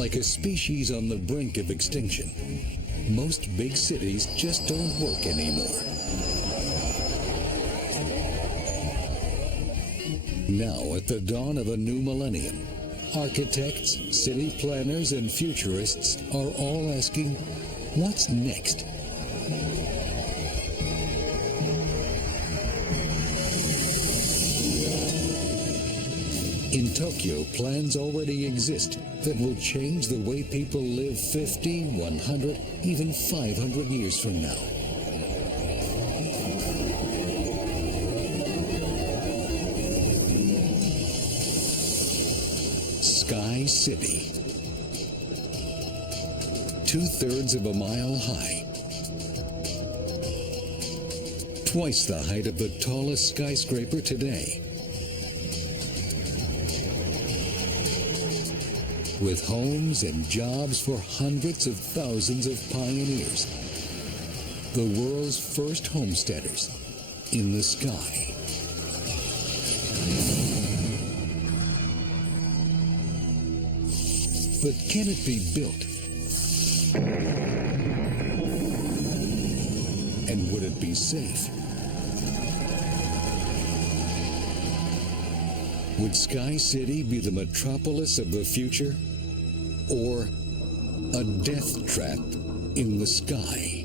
Like a species on the brink of extinction, most big cities just don't work anymore. Now, at the dawn of a new millennium, architects, city planners, and futurists are all asking, what's next? In Tokyo, plans already exist that will change the way people live 50, 100, even 500 years from now. Sky City. 2/3 of a mile high. Twice the height of the tallest skyscraper today. With homes and jobs for hundreds of thousands of pioneers. The world's first homesteaders in the sky. But can it be built? And would it be safe? Would Sky City be the metropolis of the future? Or a death trap in the sky?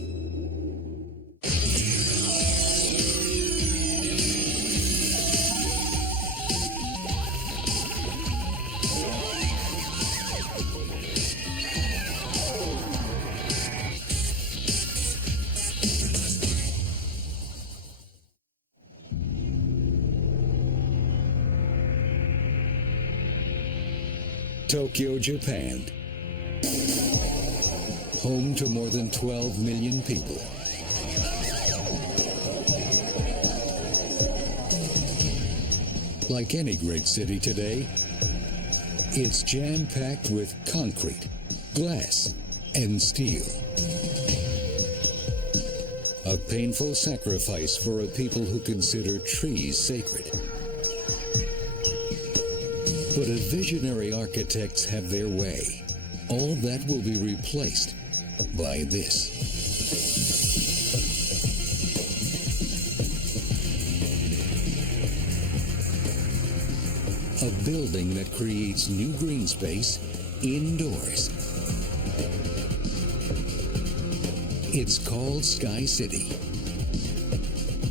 Tokyo, Japan. Home to more than 12 million people. Like any great city today, it's jam-packed with concrete, glass, and steel. A painful sacrifice for a people who consider trees sacred. But if visionary architects have their way, all that will be replaced by this. A building that creates new green space indoors. It's called Sky City.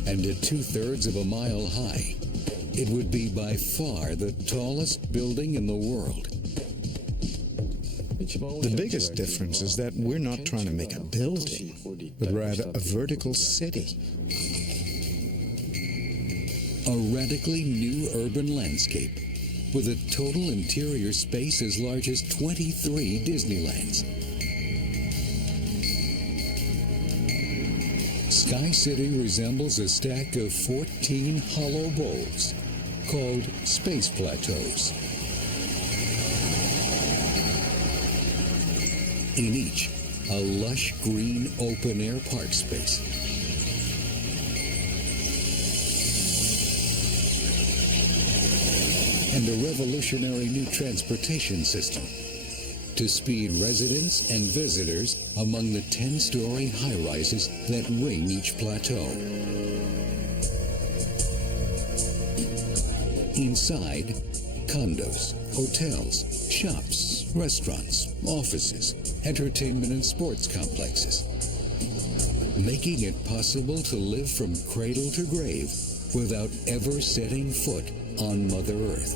And at 2/3 of a mile high, it would be by far the tallest building in the world. The biggest difference is that we're not trying to make a building, but rather a vertical city. A radically new urban landscape with a total interior space as large as 23 Disneylands. Sky City resembles a stack of 14 hollow bowls called space plateaus. In each, a lush green open-air park space. And a revolutionary new transportation system to speed residents and visitors among the 10-story high-rises that ring each plateau. Inside, condos, hotels, shops, restaurants, offices, entertainment and sports complexes, making it possible to live from cradle to grave without ever setting foot on Mother Earth.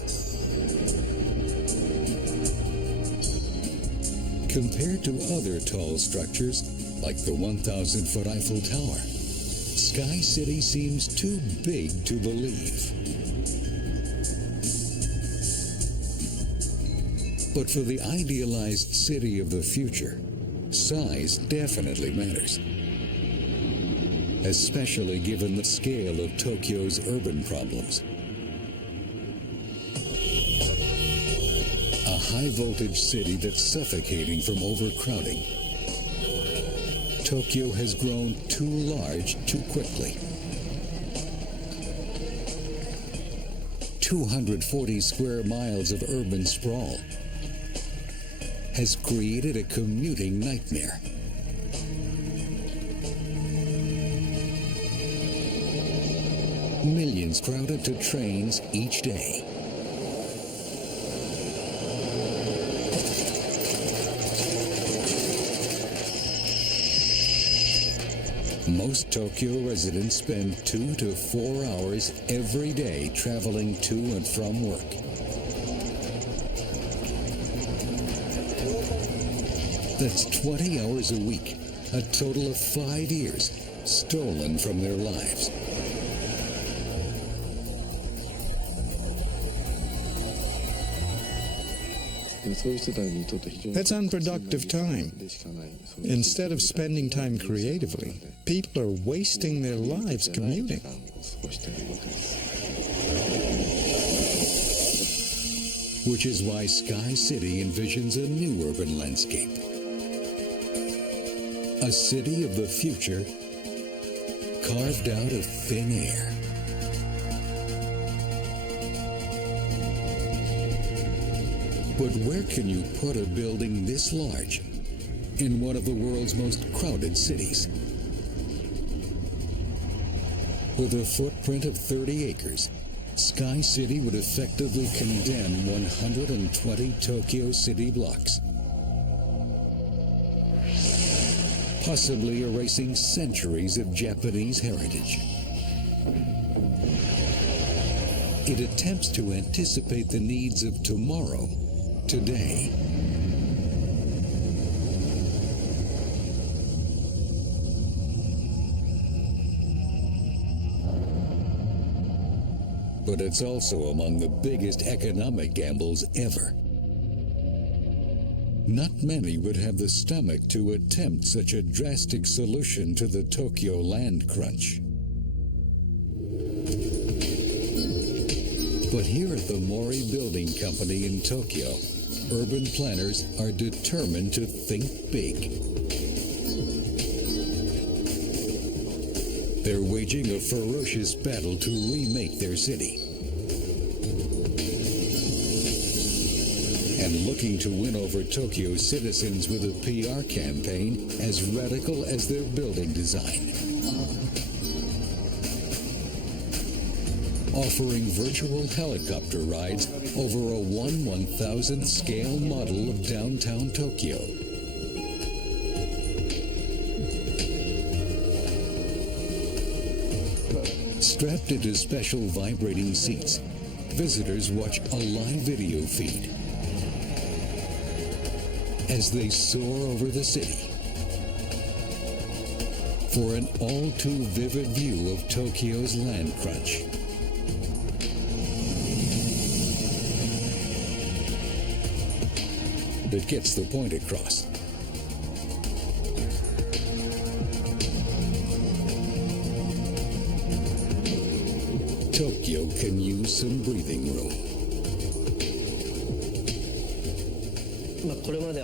Compared to other tall structures, like the 1,000-foot Eiffel Tower, Sky City seems too big to believe. But for the idealized city of the future, size definitely matters. Especially given the scale of Tokyo's urban problems. A high-voltage city that's suffocating from overcrowding. Tokyo has grown too large too quickly. 240 square miles of urban sprawl has created a commuting nightmare. Millions crowd into trains each day. Most Tokyo residents spend 2 to 4 hours every day traveling to and from work. That's 20 hours a week, a total of 5 years, stolen from their lives. That's unproductive time. Instead of spending time creatively, people are wasting their lives commuting. Which is why Sky City envisions a new urban landscape. A city of the future carved out of thin air. But where can you put a building this large in one of the world's most crowded cities? With a footprint of 30 acres, Sky City would effectively condemn 120 Tokyo city blocks, possibly erasing centuries of Japanese heritage. It attempts to anticipate the needs of tomorrow, today. But it's also among the biggest economic gambles ever. Not many would have the stomach to attempt such a drastic solution to the Tokyo land crunch. But here at the Mori Building Company in Tokyo, urban planners are determined to think big. They're waging a ferocious battle to remake their city. And looking to win over Tokyo's citizens with a PR campaign as radical as their building design. Offering virtual helicopter rides over a 1/1000th scale model of downtown Tokyo. Strapped into special vibrating seats, visitors watch a live video feed as they soar over the city for an all-too vivid view of Tokyo's land crunch. That gets the point across. Tokyo can use some breathing room.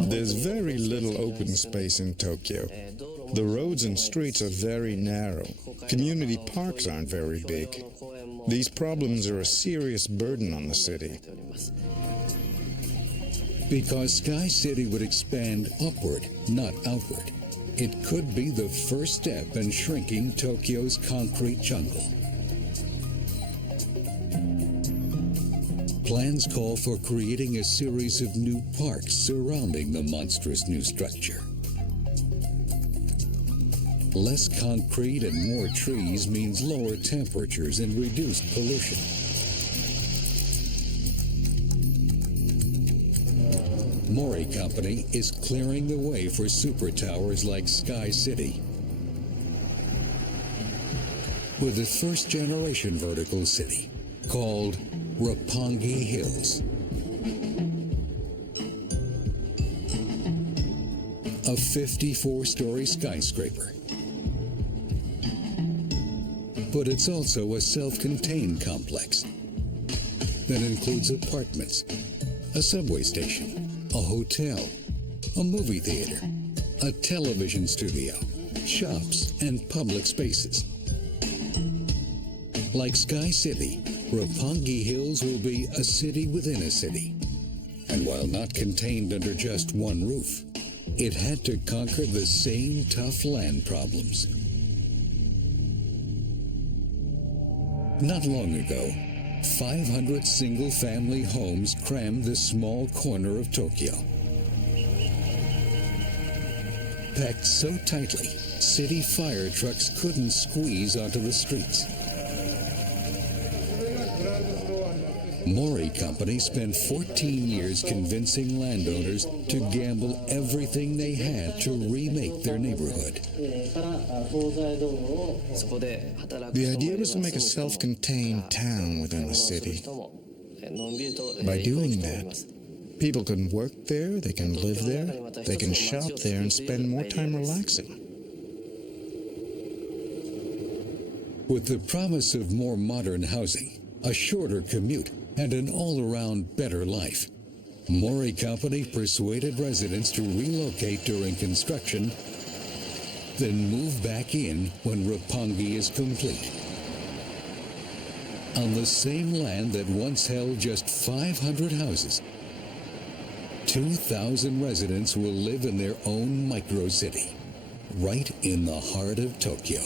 There's very little open space in Tokyo. The roads and streets are very narrow. Community parks aren't very big. These problems are a serious burden on the city. Because Sky City would expand upward, not outward, it could be the first step in shrinking Tokyo's concrete jungle. Plans call for creating a series of new parks surrounding the monstrous new structure. Less concrete and more trees means lower temperatures and reduced pollution. Mori Company is clearing the way for super towers like Sky City. With the first generation vertical city called Roppongi Hills. A 54-story skyscraper. But it's also a self-contained complex that includes apartments, a subway station, a hotel, a movie theater, a television studio, shops, and public spaces. Like Sky City, Roppongi Hills will be a city within a city, And while not contained under just one roof, it had to conquer the same tough land problems. Not long ago, 500 single-family homes crammed this small corner of Tokyo. Packed so tightly, city fire trucks couldn't squeeze onto the streets. Mori Company spent 14 years convincing landowners to gamble everything they had to remake their neighborhood. The idea was to make a self-contained town within the city. By doing that, people can work there, they can live there, they can shop there and spend more time relaxing. With the promise of more modern housing, a shorter commute, and an all-around better life, Mori Company persuaded residents to relocate during construction, then move back in when Roppongi is complete. On the same land that once held just 500 houses, 2,000 residents will live in their own micro-city, right in the heart of Tokyo.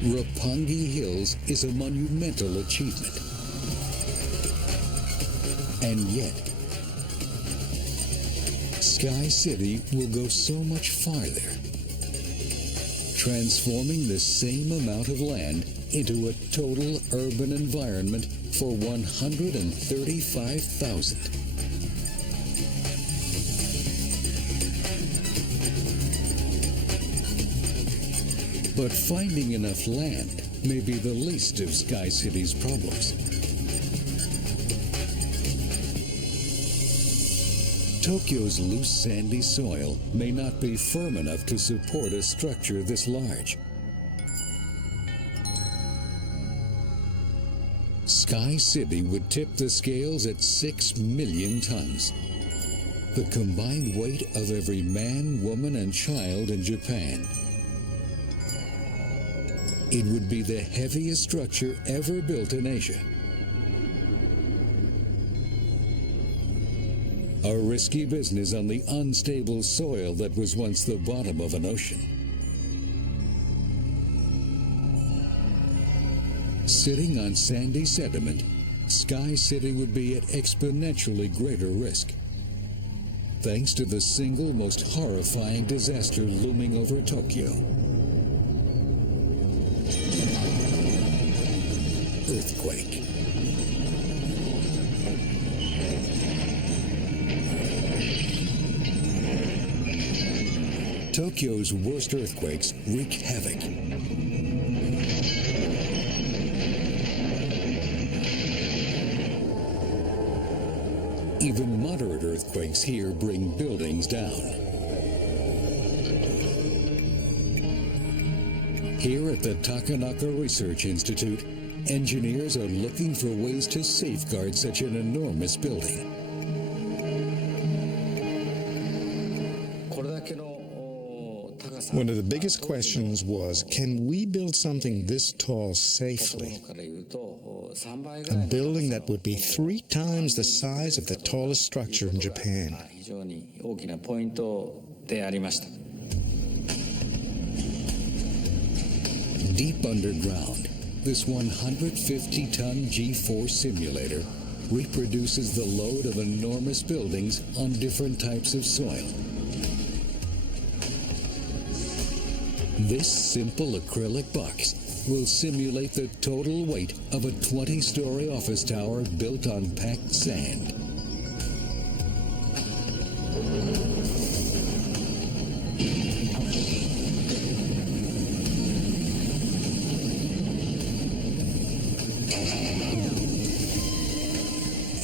Roppongi Hills is a monumental achievement. And yet, Sky City will go so much farther, transforming the same amount of land into a total urban environment for 135,000. But finding enough land may be the least of Sky City's problems. Tokyo's loose sandy soil may not be firm enough to support a structure this large. Sky City would tip the scales at 6 million tons, the combined weight of every man, woman, and child in Japan. It would be the heaviest structure ever built in Asia. A risky business on the unstable soil that was once the bottom of an ocean. Sitting on sandy sediment, Sky City would be at exponentially greater risk, thanks to the single most horrifying disaster looming over Tokyo: earthquake. Tokyo's worst earthquakes wreak havoc. Even moderate earthquakes here bring buildings down. Here at the Takanaka Research Institute, engineers are looking for ways to safeguard such an enormous building. One of the biggest questions was, can we build something this tall safely? A building that would be 3 times the size of the tallest structure in Japan. Deep underground, this 150-ton G-force simulator reproduces the load of enormous buildings on different types of soil. This simple acrylic box will simulate the total weight of a 20-story office tower built on packed sand.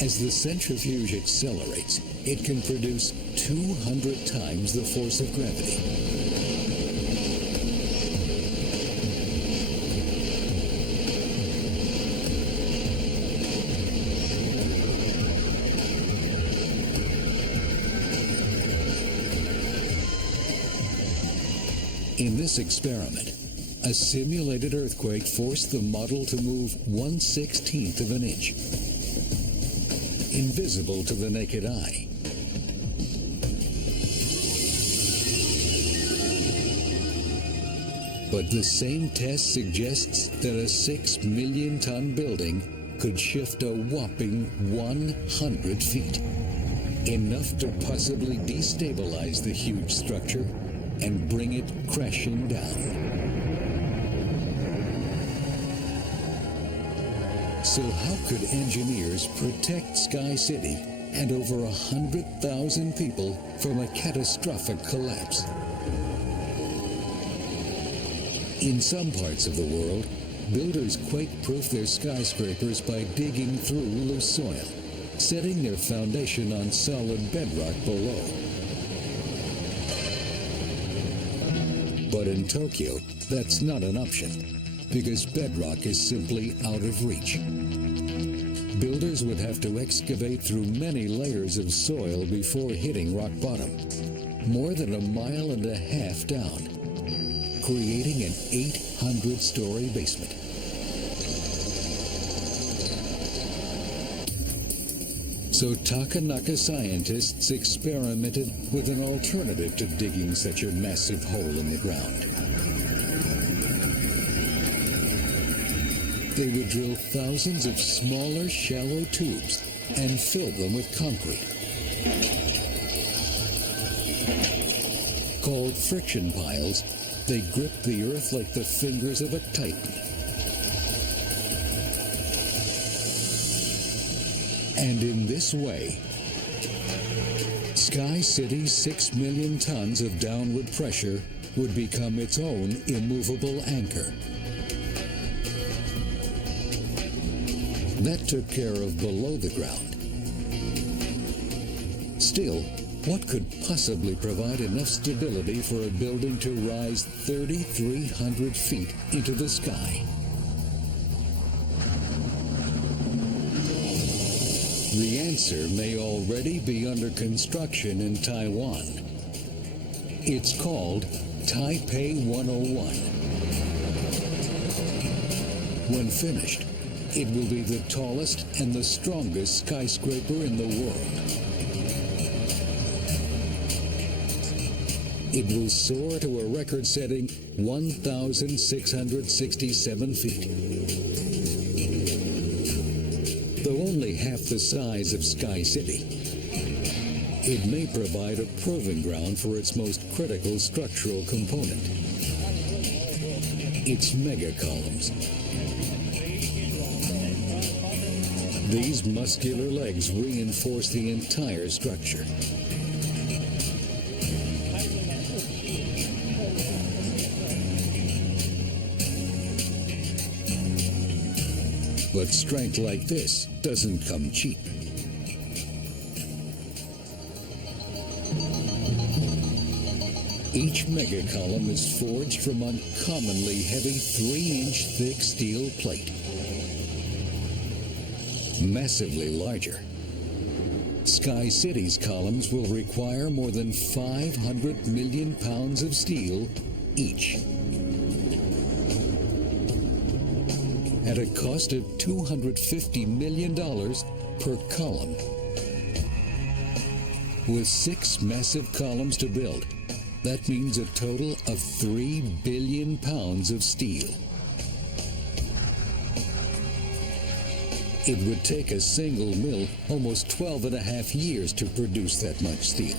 As the centrifuge accelerates, it can produce 200 times the force of gravity. In this experiment, a simulated earthquake forced the model to move 1/16 of an inch. Invisible to the naked eye. But the same test suggests that a 6 million ton building could shift a whopping 100 feet. Enough to possibly destabilize the huge structure and bring it crashing down. So how could engineers protect Sky City and over 100,000 people from a catastrophic collapse? In some parts of the world, builders quake-proof their skyscrapers by digging through loose soil, setting their foundation on solid bedrock below. But in Tokyo, that's not an option, because bedrock is simply out of reach. Builders would have to excavate through many layers of soil before hitting rock bottom, more than 1.5 miles down, creating an 800-story basement. So Takanaka scientists experimented with an alternative to digging such a massive hole in the ground. They would drill thousands of smaller, shallow tubes and fill them with concrete. Called friction piles, they grip the earth like the fingers of a titan. And in this way, Sky City's 6 million tons of downward pressure would become its own immovable anchor. That took care of below the ground. Still, what could possibly provide enough stability for a building to rise 3,300 feet into the sky? The answer may already be under construction in Taiwan. It's called Taipei 101. When finished, it will be the tallest and the strongest skyscraper in the world. It will soar to a record-setting 1,667 feet. Though only half the size of Sky City, it may provide a proving ground for its most critical structural component, its mega columns. These muscular legs reinforce the entire structure. But strength like this doesn't come cheap. Each mega column is forged from uncommonly heavy 3-inch thick steel plate. Massively larger. Sky City's columns will require more than 500 million pounds of steel each. At a cost of $250 million per column. With 6 massive columns to build, that means a total of 3 billion pounds of steel. It would take a single mill almost 12.5 years to produce that much steel.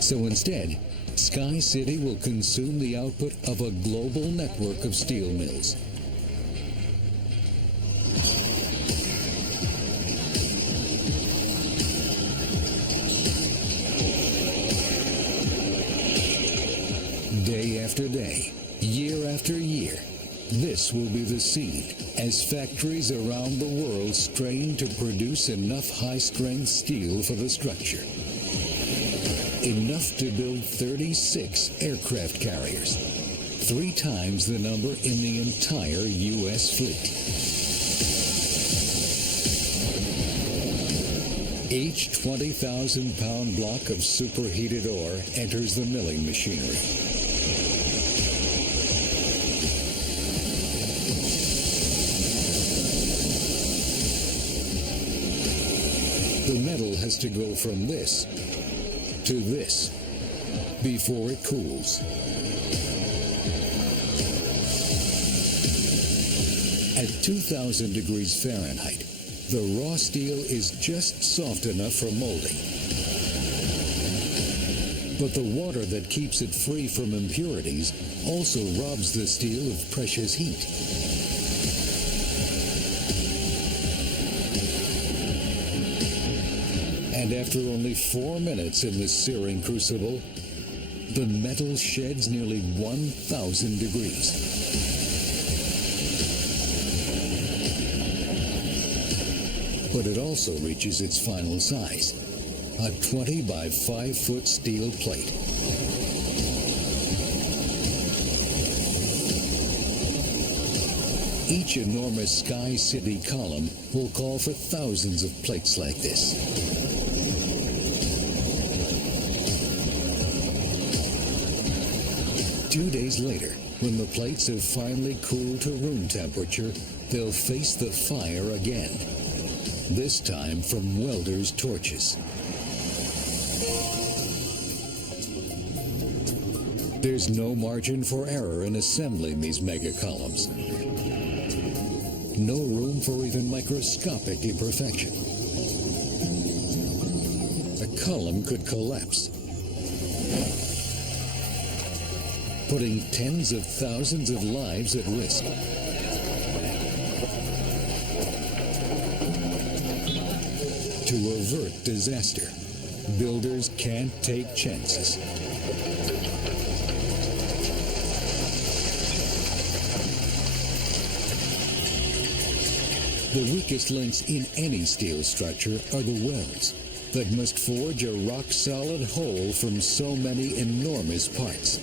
So instead, Sky City will consume the output of a global network of steel mills. Day after day, year after year, this will be the scene as factories around the world strain to produce enough high-strength steel for the structure. Enough to build 36 aircraft carriers, 3 times the number in the entire U.S. fleet. Each 20,000-pound block of superheated ore enters the milling machinery. The metal has to go from this to this before it cools. At 2,000 degrees Fahrenheit, the raw steel is just soft enough for molding. But the water that keeps it free from impurities also robs the steel of precious heat. And after only 4 minutes in the searing crucible, the metal sheds nearly 1,000 degrees. But it also reaches its final size, a 20 by 5 foot steel plate. Each enormous Sky City column will call for thousands of plates like this. Two days later, when the plates have finally cooled to room temperature, they'll face the fire again. This time from welders' torches. There's no margin for error in assembling these mega columns. No room for even microscopic imperfection. A column could collapse, putting tens of thousands of lives at risk. To avert disaster, builders can't take chances. The weakest links in any steel structure are the welds that must forge a rock-solid whole from so many enormous parts.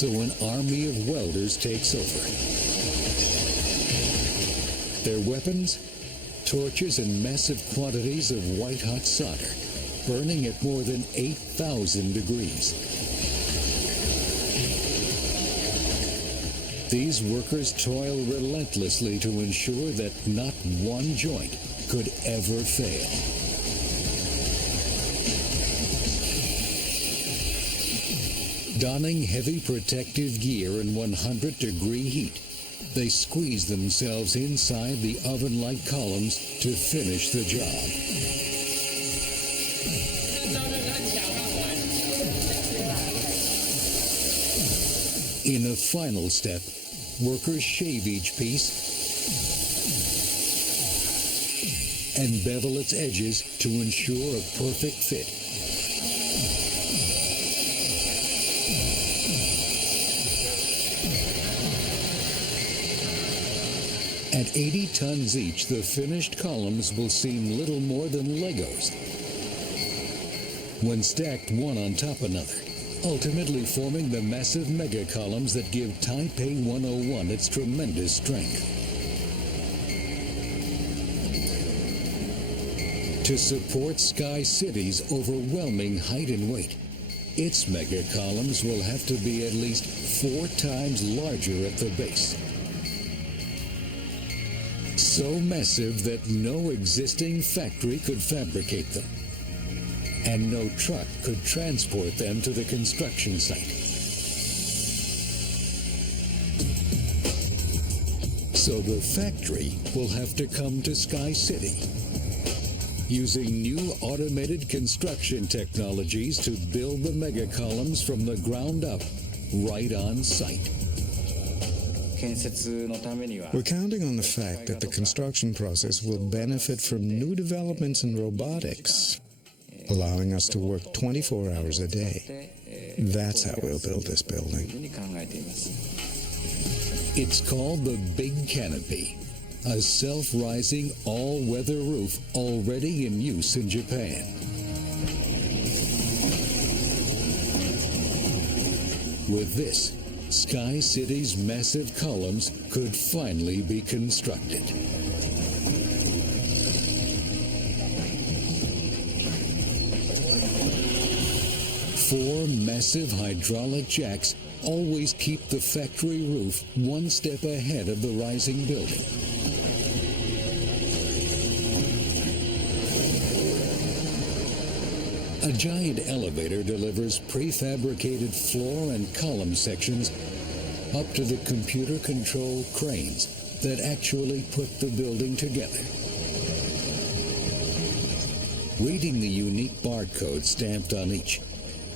So an army of welders takes over. Their weapons? Torches and massive quantities of white-hot solder, burning at more than 8,000 degrees. These workers toil relentlessly to ensure that not one joint could ever fail. Donning heavy protective gear in 100-degree heat, they squeeze themselves inside the oven-like columns to finish the job. In a final step, workers shave each piece and bevel its edges to ensure a perfect fit. At 80 tons each, the finished columns will seem little more than Legos when stacked one on top of another, ultimately forming the massive mega columns that give Taipei 101 its tremendous strength. To support Sky City's overwhelming height and weight, its mega columns will have to be at least 4 times larger at the base. So massive that no existing factory could fabricate them, and no truck could transport them to the construction site. So the factory will have to come to Sky City, using new automated construction technologies to build the mega columns from the ground up, right on site. We're counting on the fact that the construction process will benefit from new developments in robotics, allowing us to work 24 hours a day. That's how we'll build this building. It's called the Big Canopy, a self-rising all-weather roof already in use in Japan. With this, Sky City's massive columns could finally be constructed. Four massive hydraulic jacks always keep the factory roof one step ahead of the rising building. A giant elevator delivers prefabricated floor and column sections up to the computer-controlled cranes that actually put the building together. Reading the unique barcode stamped on each,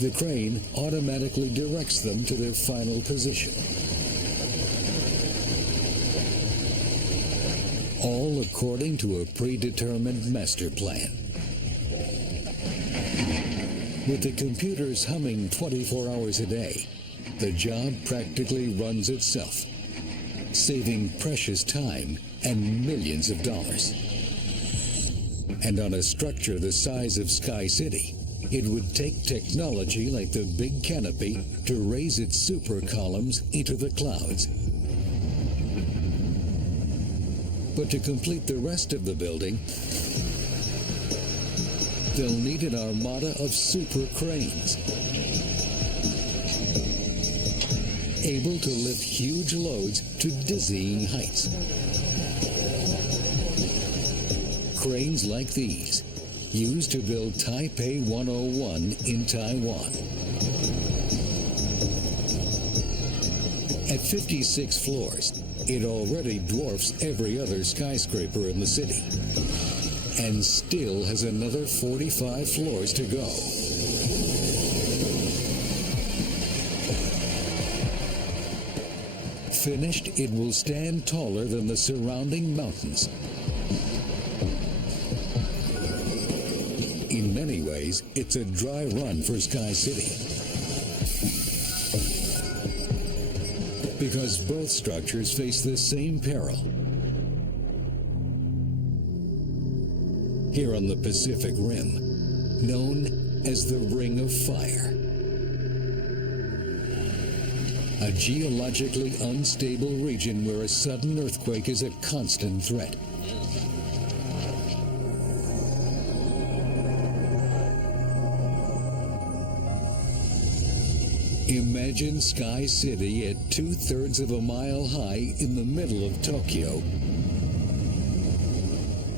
the crane automatically directs them to their final position. All according to a predetermined master plan. With the computers humming 24 hours a day, the job practically runs itself, saving precious time and millions of dollars. And on a structure the size of Sky City, it would take technology like the big canopy to raise its super columns into the clouds. But to complete the rest of the building, they'll need an armada of super cranes, able to lift huge loads to dizzying heights. Cranes like these, used to build Taipei 101 in Taiwan. At 56 floors, it already dwarfs every other skyscraper in the city, and still has another 45 floors to go. Finished, it will stand taller than the surrounding mountains. In many ways, it's a dry run for Sky City, because both structures face the same peril. Here on the Pacific Rim, known as the Ring of Fire. A geologically unstable region where a sudden earthquake is a constant threat. Imagine Sky City at 2/3 of a mile high in the middle of Tokyo.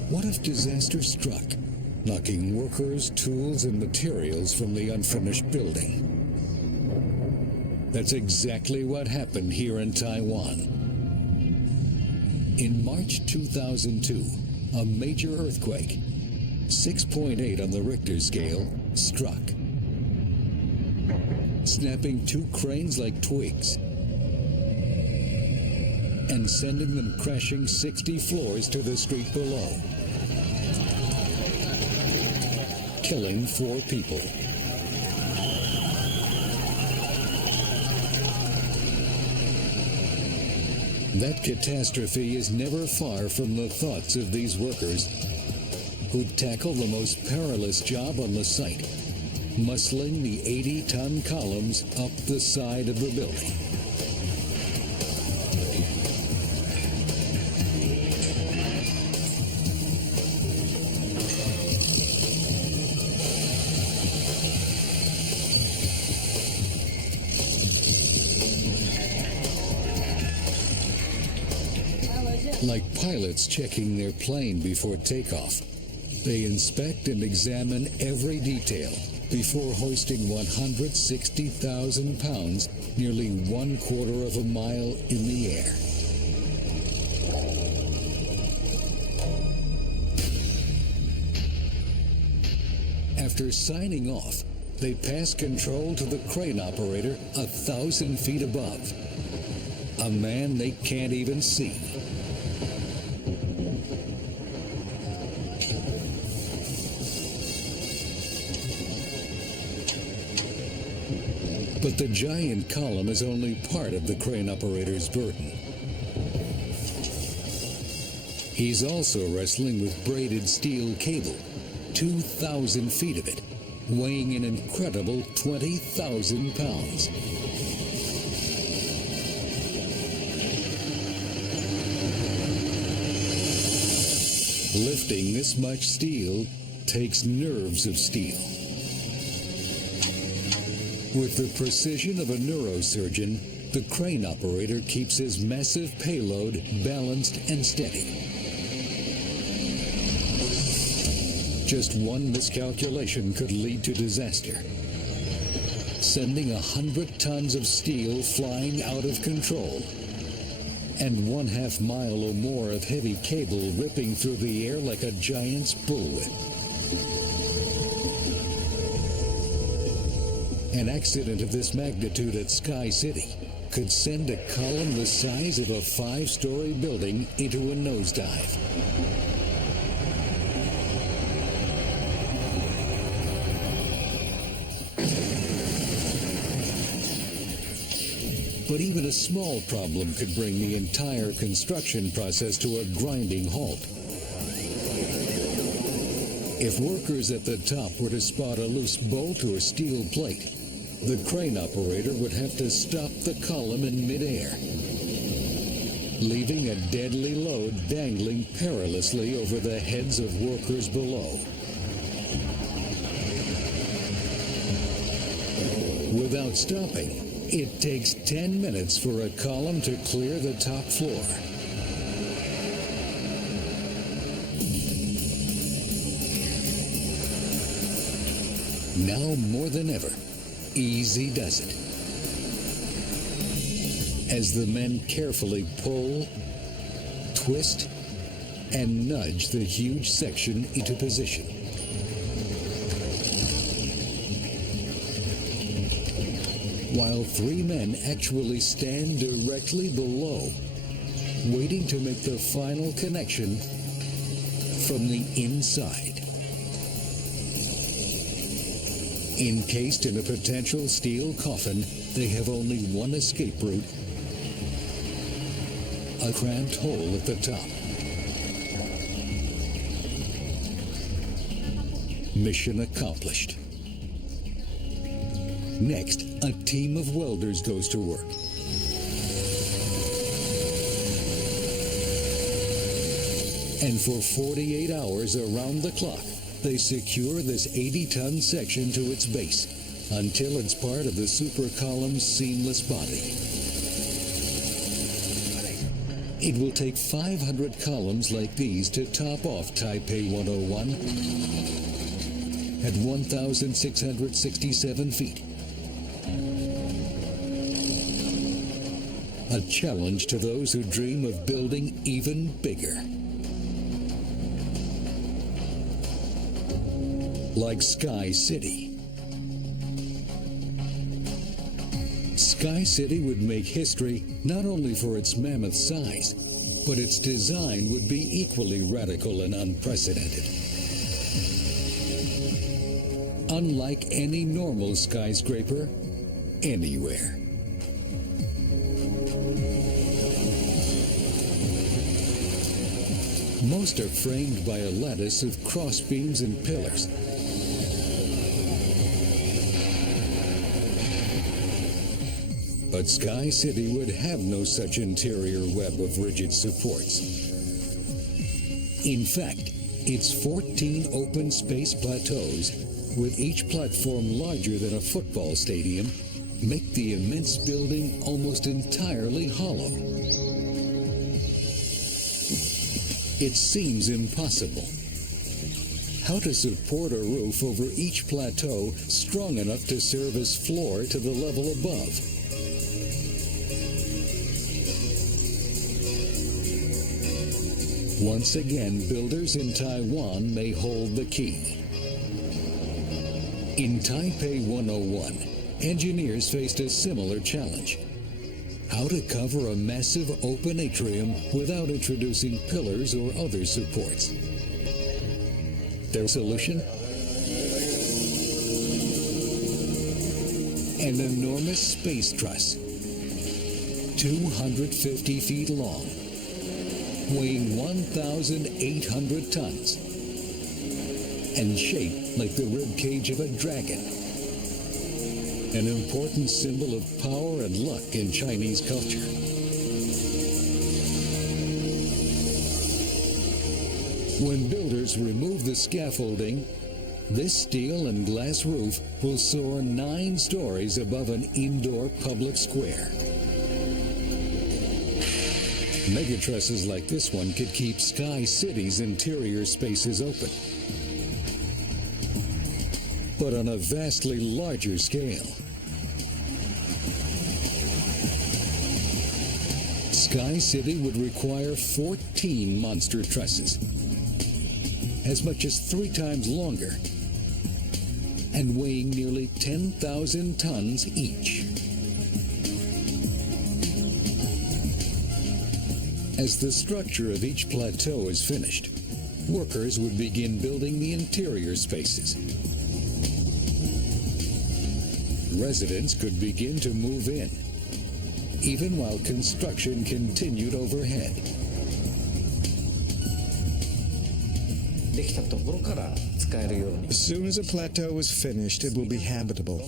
What if disaster struck, knocking workers, tools, and materials from the unfinished building? That's exactly what happened here in Taiwan. In March 2002, a major earthquake, 6.8 on the Richter scale, struck, snapping two cranes like twigs and sending them crashing 60 floors to the street below, killing 4 people. That catastrophe is never far from the thoughts of these workers who tackle the most perilous job on the site, muscling the 80-ton columns up the side of the building. Like pilots checking their plane before takeoff, they inspect and examine every detail before hoisting 160,000 pounds, nearly 1/4 of a mile in the air. After signing off, they pass control to the crane operator 1,000 feet above, a man they can't even see. But the giant column is only part of the crane operator's burden. He's also wrestling with braided steel cable, 2,000 feet of it, weighing an incredible 20,000 pounds. Lifting this much steel takes nerves of steel. With the precision of a neurosurgeon, the crane operator keeps his massive payload balanced and steady. Just one miscalculation could lead to disaster, sending 100 tons of steel flying out of control, and 1/2 mile or more of heavy cable ripping through the air like a giant's bullwhip. An accident of this magnitude at Sky City could send a column the size of a 5-story building into a nosedive. But even a small problem could bring the entire construction process to a grinding halt. If workers at the top were to spot a loose bolt or steel plate, the crane operator would have to stop the column in midair, leaving a deadly load dangling perilously over the heads of workers below. Without stopping, it takes 10 minutes for a column to clear the top floor. Now more than ever, easy does it. As the men carefully pull, twist, and nudge the huge section into position. While 3 men actually stand directly below, waiting to make the final connection from the inside. Encased in a potential steel coffin, they have only one escape route: a cramped hole at the top. Mission accomplished. Next, a team of welders goes to work. And for 48 hours around the clock, they secure this 80-ton section to its base until it's part of the super column's seamless body. It will take 500 columns like these to top off Taipei 101 at 1,667 feet. A challenge to those who dream of building even bigger. Like Sky City. Sky City would make history not only for its mammoth size, but its design would be equally radical and unprecedented. Unlike any normal skyscraper anywhere. Most are framed by a lattice of crossbeams and pillars. But Sky City would have no such interior web of rigid supports. In fact, its 14 open space plateaus, with each platform larger than a football stadium, make the immense building almost entirely hollow. It seems impossible. How to support a roof over each plateau strong enough to serve as floor to the level above? Once again, builders in Taiwan may hold the key. In Taipei 101, engineers faced a similar challenge. How to cover a massive open atrium without introducing pillars or other supports. Their solution? An enormous space truss, 250 feet long, weighing 1,800 tons, and shaped like the rib cage of a dragon. An important symbol of power and luck in Chinese culture. When builders remove the scaffolding, this steel and glass roof will soar 9 stories above an indoor public square. Megatrusses like this one could keep Sky City's interior spaces open. But on a vastly larger scale. Sky City would require 14 monster trusses, as much as 3 times longer, and weighing nearly 10,000 tons each. As the structure of each plateau is finished, workers would begin building the interior spaces. Residents could begin to move in, even while construction continued overhead. As soon as a plateau is finished, it will be habitable.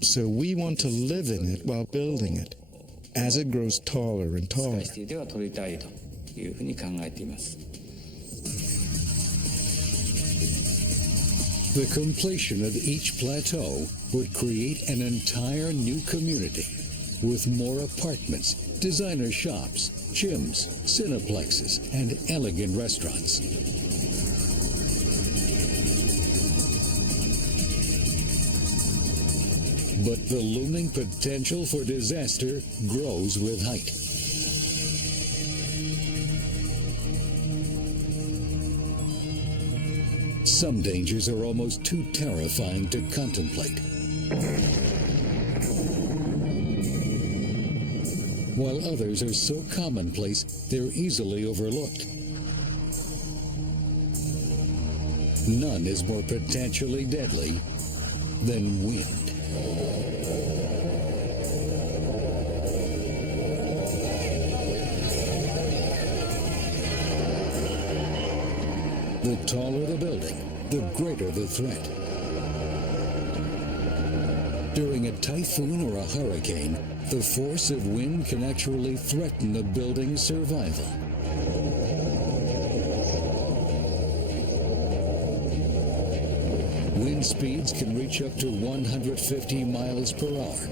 So we want to live in it while building it, as it grows taller and taller. The completion of each plateau would create an entire new community with more apartments, designer shops, gyms, cineplexes, and elegant restaurants. But the looming potential for disaster grows with height. Some dangers are almost too terrifying to contemplate. While others are so commonplace, they're easily overlooked. None is more potentially deadly than wind. The taller the building, the greater the threat. During a typhoon or a hurricane, the force of wind can actually threaten a building's survival. Wind speeds can reach up to 150 miles per hour.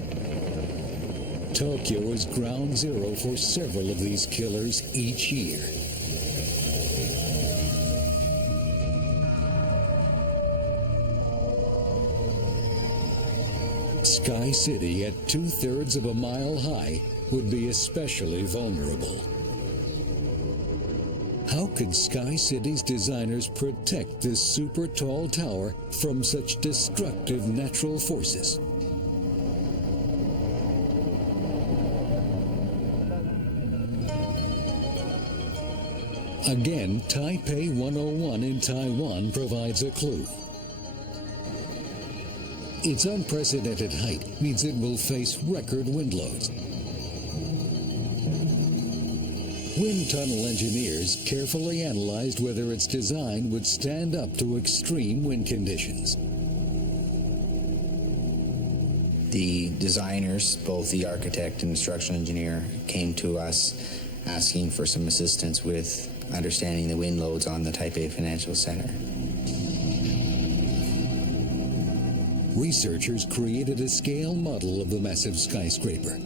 Tokyo is ground zero for several of these killers each year. Sky City, at 2/3 of a mile high, would be especially vulnerable. How could Sky City's designers protect this super tall tower from such destructive natural forces? Again, Taipei 101 in Taiwan provides a clue. Its unprecedented height means it will face record wind loads. Wind tunnel engineers carefully analyzed whether its design would stand up to extreme wind conditions. The designers, both the architect and the structural engineer, came to us asking for some assistance with understanding the wind loads on the Taipei Financial Center. Researchers created a scale model of the massive skyscraper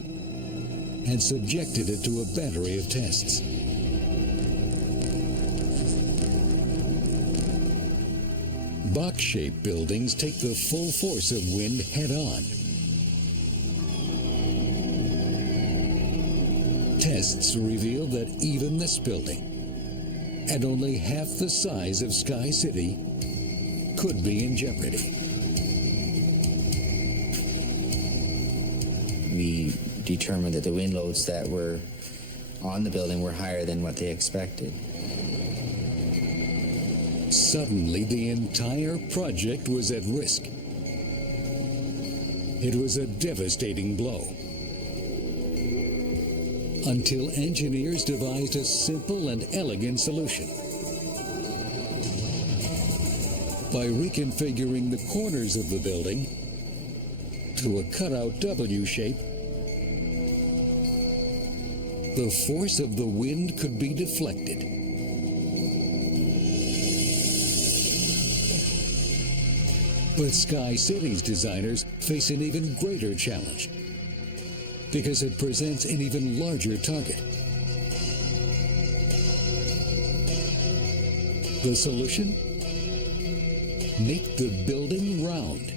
and subjected it to a battery of tests. Box-shaped buildings take the full force of wind head-on. Tests revealed that even this building, at only half the size of Sky City, could be in jeopardy. We determined that the wind loads that were on the building were higher than what they expected. Suddenly, the entire project was at risk. It was a devastating blow. Until engineers devised a simple and elegant solution. By reconfiguring the corners of the building to a cutout W shape, the force of the wind could be deflected. But Sky City's designers face an even greater challenge because it presents an even larger target. The solution? Make the building round,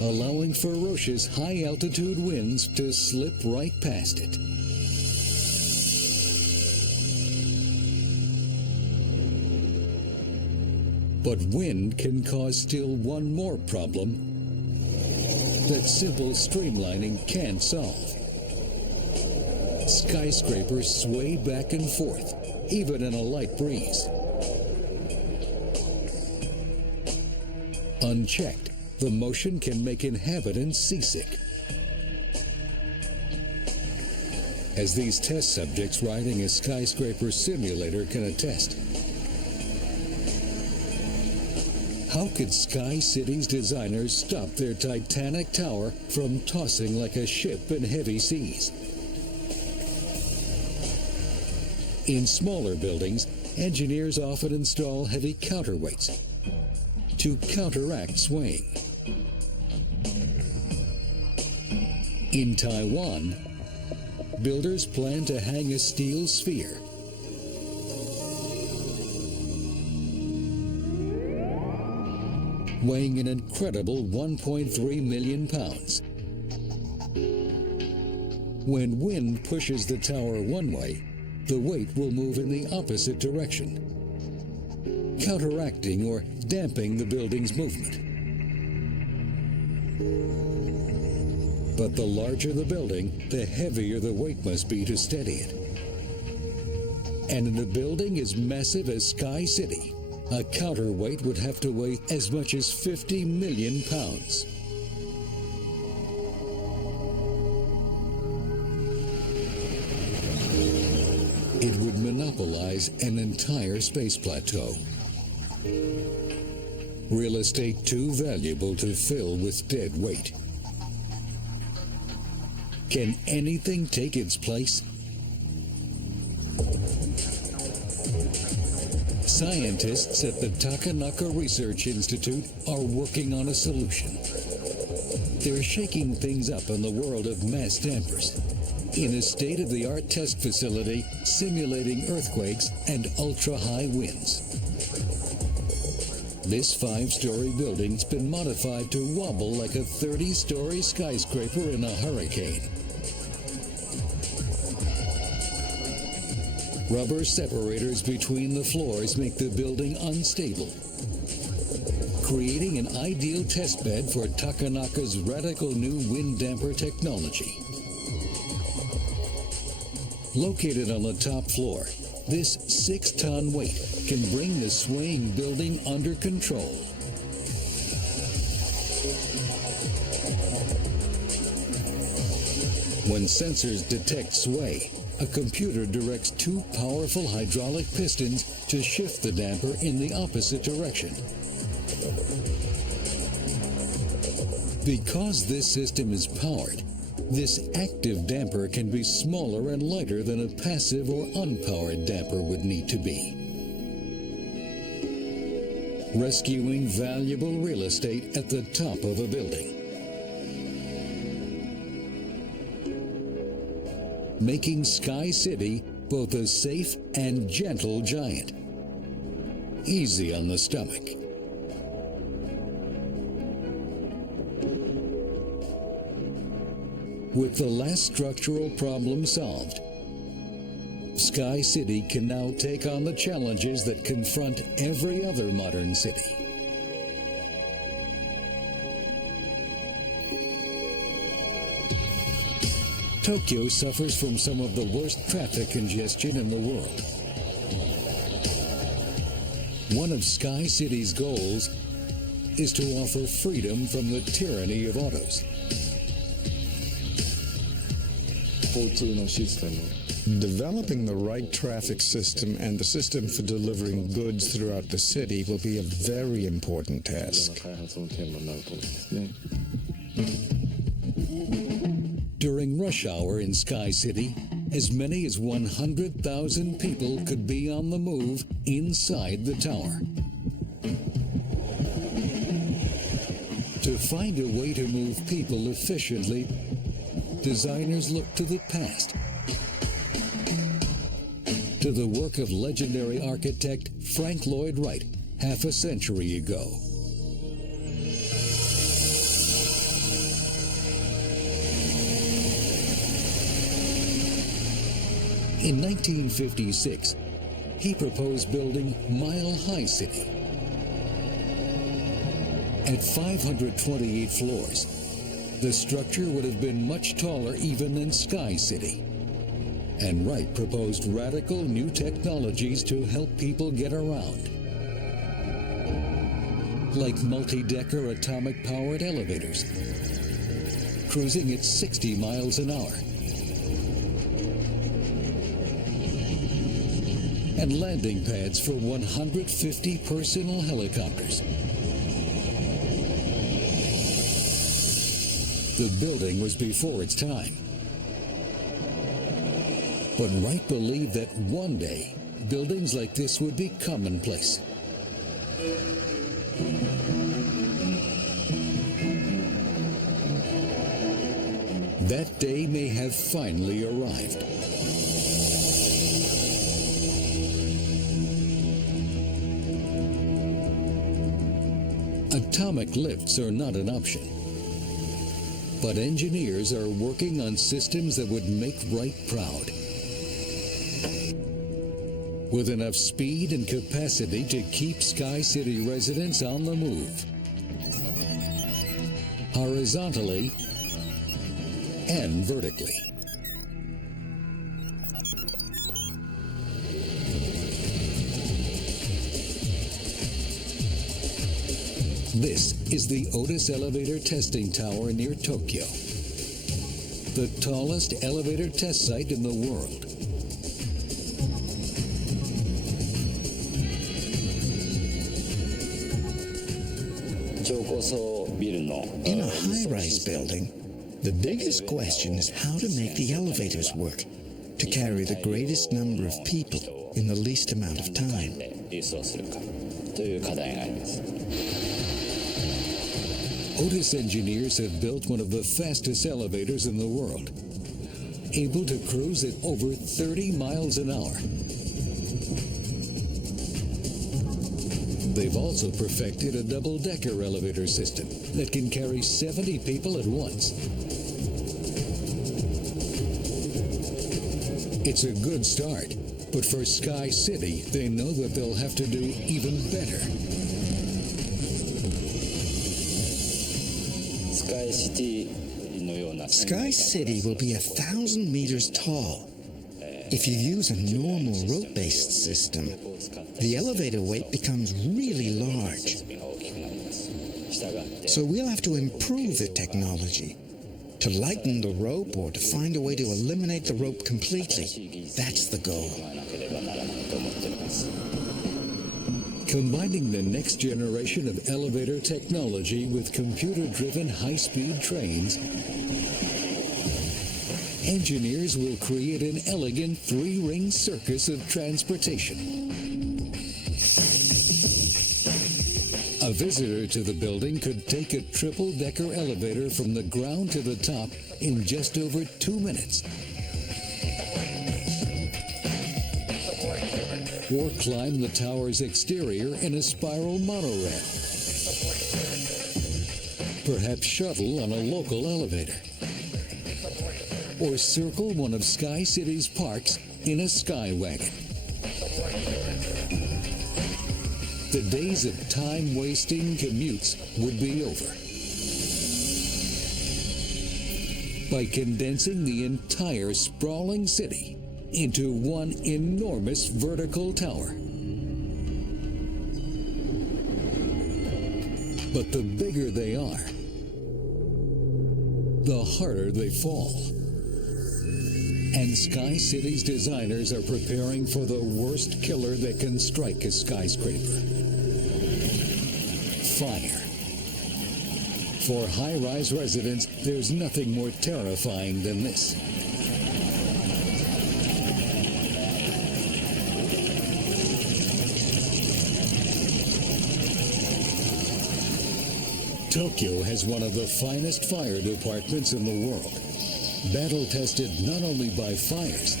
allowing ferocious high-altitude winds to slip right past it. But wind can cause still one more problem that simple streamlining can't solve. Skyscrapers sway back and forth, even in a light breeze. Unchecked, the motion can make inhabitants seasick. As these test subjects riding a skyscraper simulator can attest. How could Sky City's designers stop their titanic tower from tossing like a ship in heavy seas? In smaller buildings, engineers often install heavy counterweights to counteract swaying. In Taiwan, builders plan to hang a steel sphere weighing an incredible 1.3 million pounds. When wind pushes the tower one way, the weight will move in the opposite direction, counteracting or damping the building's movement. But the larger the building, the heavier the weight must be to steady it. And in a building as massive as Sky City, a counterweight would have to weigh as much as 50 million pounds. It would monopolize an entire space plateau. Real estate too valuable to fill with dead weight. Can anything take its place? Scientists at the Takanaka Research Institute are working on a solution. They're shaking things up in the world of mass dampers in a state-of-the-art test facility simulating earthquakes and ultra-high winds. This 5-story building's been modified to wobble like a 30-story skyscraper in a hurricane. Rubber separators between the floors make the building unstable, creating an ideal testbed for Takanaka's radical new wind damper technology. Located on the top floor, this 6-ton weight can bring the swaying building under control. When sensors detect sway, a computer directs 2 powerful hydraulic pistons to shift the damper in the opposite direction. Because this system is powered, this active damper can be smaller and lighter than a passive or unpowered damper would need to be. Rescuing valuable real estate at the top of a building. Making Sky City both a safe and gentle giant. Easy on the stomach. With the last structural problem solved, Sky City can now take on the challenges that confront every other modern city. Tokyo suffers from some of the worst traffic congestion in the world. One of Sky City's goals is to offer freedom from the tyranny of autos. Developing the right traffic system and the system for delivering goods throughout the city will be a very important task. During rush hour in Sky City, as many as 100,000 people could be on the move inside the tower. To find a way to move people efficiently, designers look to the past, to the work of legendary architect Frank Lloyd Wright half a century ago. In 1956, he proposed building Mile High City. At 528 floors, the structure would have been much taller even than Sky City. And Wright proposed radical new technologies to help people get around, like multi-decker atomic-powered elevators, cruising at 60 miles an hour, and landing pads for 150 personal helicopters. The building was before its time. But Wright believed that one day, buildings like this would be commonplace. That day may have finally arrived. Atomic lifts are not an option, but engineers are working on systems that would make Wright proud. With enough speed and capacity to keep Sky City residents on the move, horizontally and vertically. This is the Otis Elevator Testing Tower near Tokyo, the tallest elevator test site in the world. In a high-rise building, the biggest question is how to make the elevators work to carry the greatest number of people in the least amount of time. Otis engineers have built one of the fastest elevators in the world, able to cruise at over 30 miles an hour. They've also perfected a double-decker elevator system that can carry 70 people at once. It's a good start, but for Sky City, they know that they'll have to do even better. Sky City will be 1,000 meters tall. If you use a normal rope-based system, the elevator weight becomes really large. So we'll have to improve the technology to lighten the rope or to find a way to eliminate the rope completely. That's the goal. Combining the next generation of elevator technology with computer-driven high-speed trains, engineers will create an elegant three-ring circus of transportation. A visitor to the building could take a triple-decker elevator from the ground to the top in just over 2 minutes. Or climb the tower's exterior in a spiral monorail. Perhaps shuttle on a local elevator. Or circle one of Sky City's parks in a sky wagon. The days of time-wasting commutes would be over. By condensing the entire sprawling city into one enormous vertical tower. But the bigger they are, the harder they fall. And Sky City's designers are preparing for the worst killer that can strike a skyscraper. Fire. For high-rise residents, there's nothing more terrifying than this. Tokyo has one of the finest fire departments in the world, battle-tested not only by fires,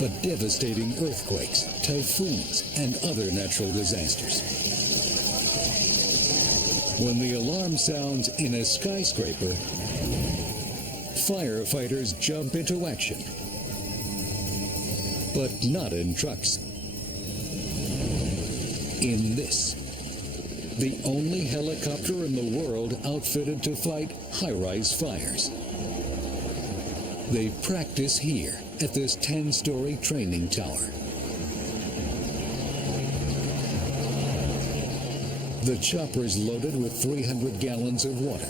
but devastating earthquakes, typhoons, and other natural disasters. When the alarm sounds in a skyscraper, firefighters jump into action, but not in trucks. In this, the only helicopter in the world outfitted to fight high-rise fires. They practice here at this 10-story training tower. The chopper is loaded with 300 gallons of water.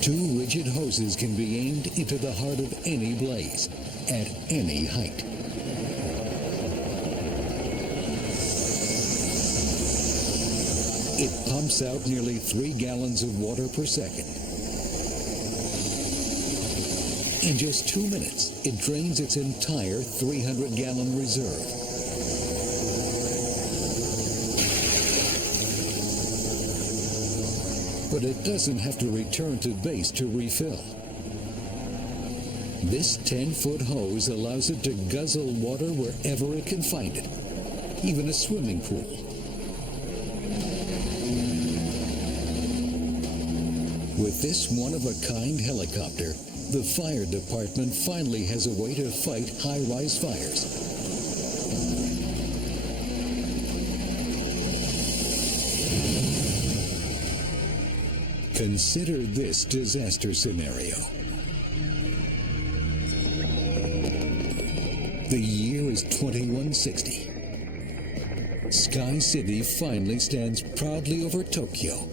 Two rigid hoses can be aimed into the heart of any blaze at any height. It pumps out nearly 3 gallons of water per second. In just 2 minutes, it drains its entire 300-gallon reserve. But it doesn't have to return to base to refill. This 10-foot hose allows it to guzzle water wherever it can find it, even a swimming pool. With this one-of-a-kind helicopter, the fire department finally has a way to fight high-rise fires. Consider this disaster scenario. The year is 2160. Sky City finally stands proudly over Tokyo,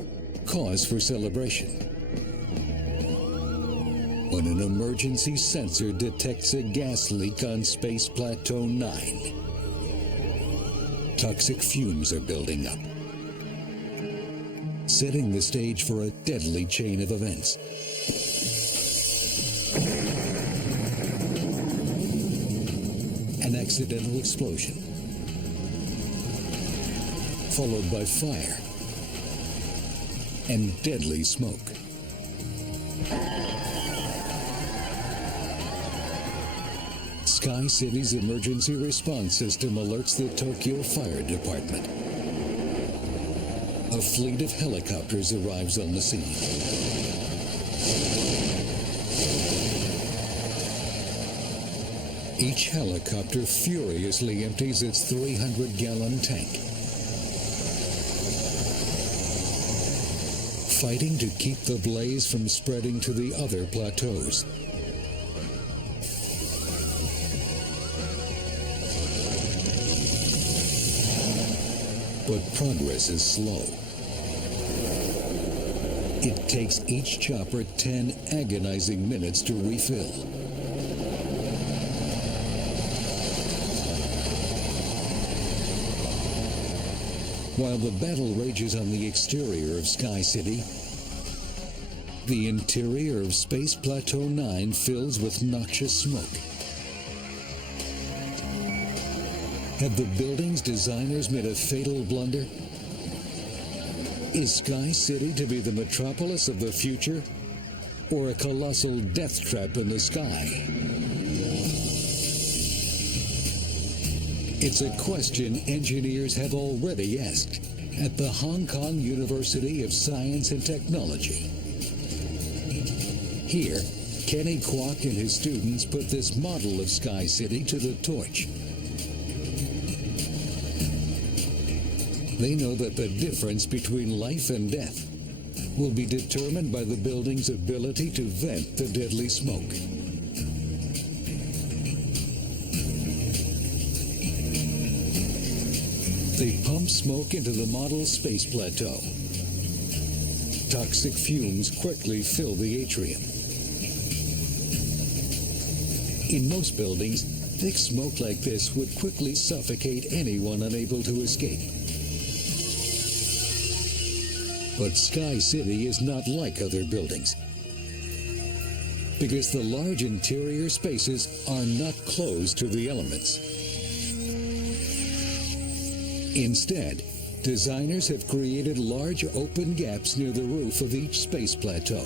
cause for celebration. When an emergency sensor detects a gas leak on Space Plateau 9. Toxic fumes are building up, setting the stage for a deadly chain of events. An accidental explosion, followed by fire and deadly smoke. Sky City's emergency response system alerts the Tokyo Fire Department. A fleet of helicopters arrives on the scene. Each helicopter furiously empties its 300-gallon tank, fighting to keep the blaze from spreading to the other plateaus. But progress is slow. It takes each chopper 10 agonizing minutes to refill. While the battle rages on the exterior of Sky City, the interior of Space Plateau 9 fills with noxious smoke. Have the building's designers made a fatal blunder? Is Sky City to be the metropolis of the future, or a colossal death trap in the sky? It's a question engineers have already asked at the Hong Kong University of Science and Technology. Here, Kenny Kwok and his students put this model of Sky City to the torch. They know that the difference between life and death will be determined by the building's ability to vent the deadly smoke. They pump smoke into the model space plateau. Toxic fumes quickly fill the atrium. In most buildings, thick smoke like this would quickly suffocate anyone unable to escape. But Sky City is not like other buildings, because the large interior spaces are not closed to the elements. Instead, designers have created large open gaps near the roof of each space plateau,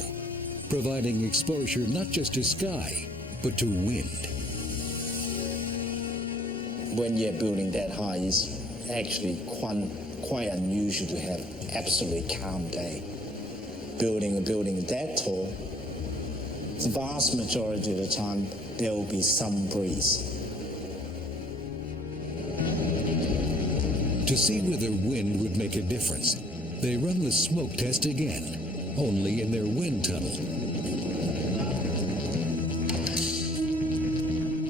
providing exposure not just to sky, but to wind. When you're building that high, it's actually quite unusual to have absolutely calm day. Building a building that tall, the vast majority of the time, there will be some breeze. To see whether wind would make a difference, they run the smoke test again, only in their wind tunnel.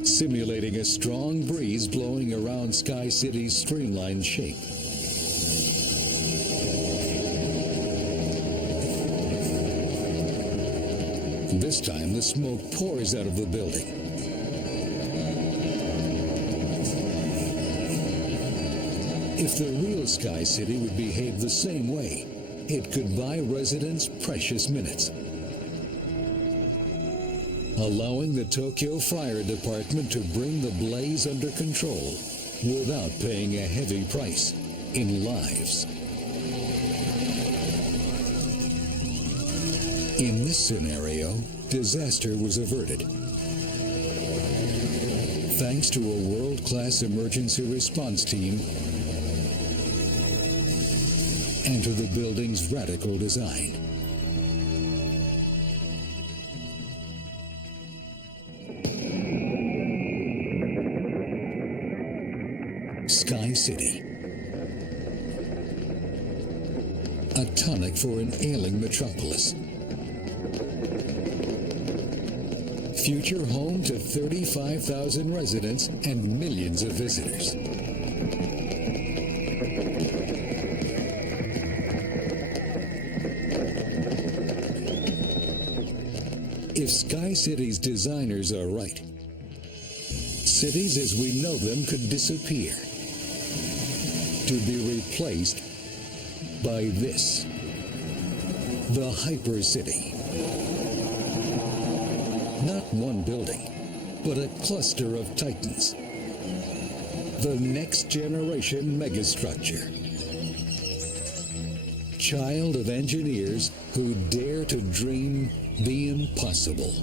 Simulating a strong breeze blowing around Sky City's streamlined shape. This time, the smoke pours out of the building. If the real Sky City would behave the same way, it could buy residents precious minutes, allowing the Tokyo Fire Department to bring the blaze under control without paying a heavy price in lives. In this scenario, disaster was averted, thanks to a world-class emergency response team and to the building's radical design. Sky City, a tonic for an ailing metropolis. Future home to 35,000 residents and millions of visitors. If Sky City's designers are right, cities as we know them could disappear, to be replaced by this, the Hyper City. Not one building, but a cluster of titans. The next generation megastructure. Child of engineers who dare to dream the impossible.